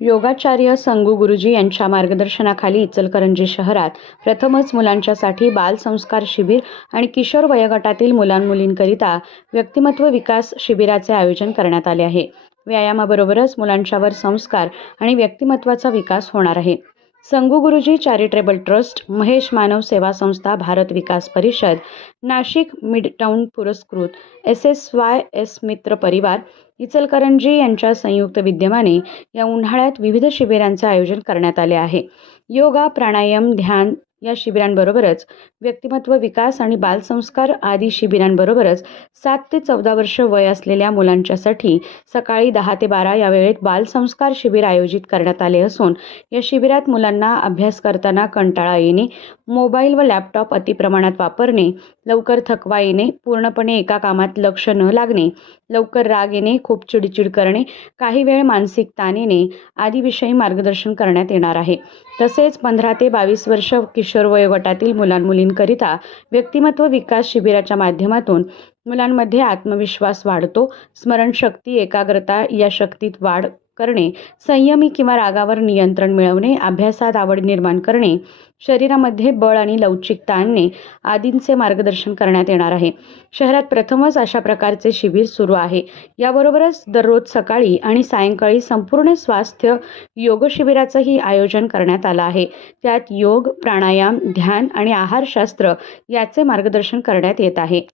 योगाचार्य संगू गुरुजी यांच्या मार्गदर्शनाखाली इचलकरंजी शहरात प्रथमच मुलांच्यासाठी बालसंस्कार शिबिर आणि किशोर वयोगटातील मुलांमुलींकरिता व्यक्तिमत्व विकास शिबिराचे आयोजन करण्यात आले आहे. व्यायामाबरोबरच मुलांच्यावर संस्कार आणि व्यक्तिमत्वाचा विकास होणार आहे. संगू गुरुजी चॅरिटेबल ट्रस्ट महेश मानव सेवा संस्था भारत विकास परिषद नाशिक मिडटाऊन पुरस्कृत एस एस वाय एस मित्र परिवार इचलकरंजी यांच्या संयुक्त विद्यमाने या उन्हाळ्यात विविध शिबिरांचे आयोजन करण्यात आले आहे. योगा प्राणायाम ध्यान या शिबिरांबरोबरच व्यक्तिमत्व विकास आणि बालसंस्कार आदी शिबिरांबरोबरच सात ते चौदा वर्ष वय असलेल्या मुलांच्यासाठी सकाळी दहा ते बारा या वेळेत बालसंस्कार शिबिर आयोजित करण्यात आले असून या शिबिरात मुलांना अभ्यास करताना कंटाळा येणे मोबाईल व लॅपटॉप अतिप्रमाणात वापरणे लवकर थकवा येणे पूर्णपणे एका कामात लक्ष न लागणे लवकर राग येणे खूप चिडचिड करणे काही वेळ मानसिक ताण येणे आदीविषयी मार्गदर्शन करण्यात येणार आहे. तसेच पंधरा ते बावीस वर्ष किशोर वयोगटातील मुलांमुलींकरिता व्यक्तिमत्व विकास शिबिराच्या माध्यमातून मुलांमध्ये आत्मविश्वास वाढतो. स्मरणशक्ती एकाग्रता या शक्तीत वाढ करणे संयमी किंवा रागावर नियंत्रण मिळवणे अभ्यासात आवड निर्माण करणे शरीरामध्ये बळ आणि लवचिकता आणणे आदींचे मार्गदर्शन करण्यात येणार आहे. शहरात प्रथमच अशा प्रकारचे शिबिर सुरू आहे. याबरोबरच दररोज सकाळी आणि सायंकाळी संपूर्ण स्वास्थ्य योग शिबिराचंही आयोजन करण्यात आलं आहे. त्यात योग प्राणायाम ध्यान आणि आहारशास्त्र याचे मार्गदर्शन करण्यात येत आहे.